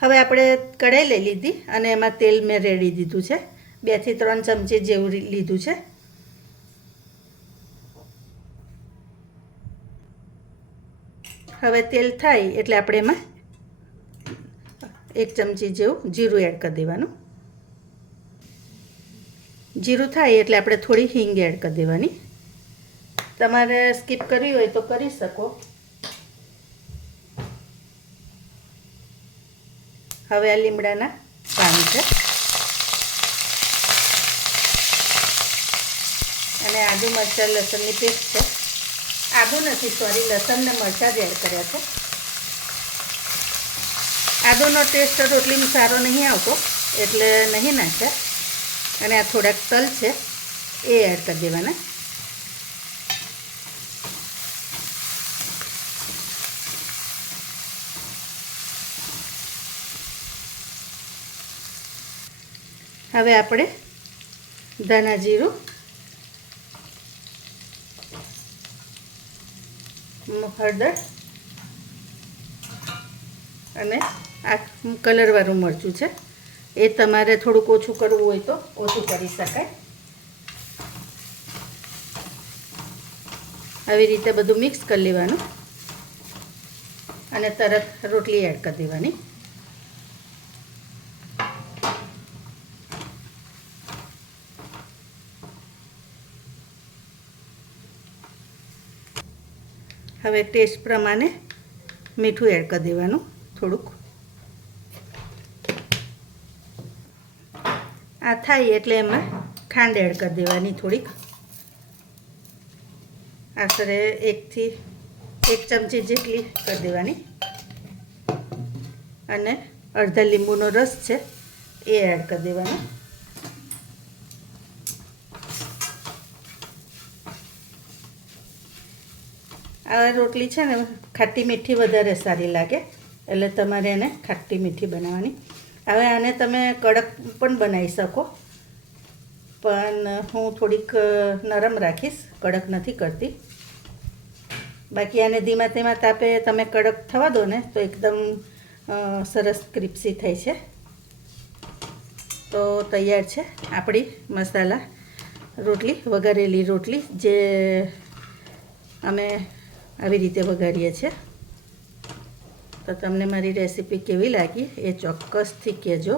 હવે આપણે કઢાઈ લઈ લીધી અને એમાં તેલ મેં રેડી દીધું છે. બેથી ત્રણ ચમચી જેવું લીધું છે. હવે તેલ થાય એટલે આપણે એમાં એક ચમચી જેવું જીરું એડ કરી દેવાનું. જીરું થાય એટલે આપણે થોડી હિંગ એડ કરી દેવાની. તમારે સ્કીપ કરવી હોય તો કરી શકો. હવે આ લીમડાના પાન છે. અને આદુ મરચાં લસણની પેસ્ટ છે. આદુ નથી સોરી લસણ ને મરચાં જ એડ કર્યા છે. આદુનો ટેસ્ટ રોટલીમાં સારો નહીં આવતો, એટલે નહીં નાખ્યા. અને આ થોડાક તલ છે, એ એડ કરી દેવાના. હવે આપણે ધાણા જીરું હળદર અને આ કલરવાળું મરચું છે. એ તમારે થોડુંક ઓછું કરવું હોય તો ઓછું કરી શકાય. આવી રીતે બધું મિક્સ કરી લેવાનું અને તરત રોટલી એડ કરી દેવાની. હવે ટેસ્ટ પ્રમાણે મીઠું એડ કરી દેવાનું, થોડુંક. આ થાય એટલે એમાં ખાંડ એડ કરી દેવાની થોડીક. આશરે એકથી એક ચમચી જેટલી કરી દેવાની. અને અડધા લીંબુનો રસ છે એ એડ કરી દેવાનો. આ રોટલી છે ને, ખાટી મીઠી વધારે સારી લાગે, એટલે તમારે એને ખાટી મીઠી બનાવવાની. હવે આને તમે કડક પણ બનાવી શકો, પણ હું થોડીક નરમ રાખીશ, કડક નથી કરતી. બાકી આને ધીમા ધીમા તાપે તમે કડક થવા દો ને, તો એકદમ સરસ ક્રિપ્સી થઈ છે. તો તૈયાર છે આપણી મસાલા રોટલી, વઘારેલી રોટલી, જે અમે આવી રીતે વઘારીએ છીએ તો તમને મારી રેસીપી કેવી લાગી એ ચોક્કસથી કહેજો.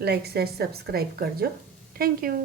લાઇક શેર સબસ્ક્રાઈબ કરજો. Thank you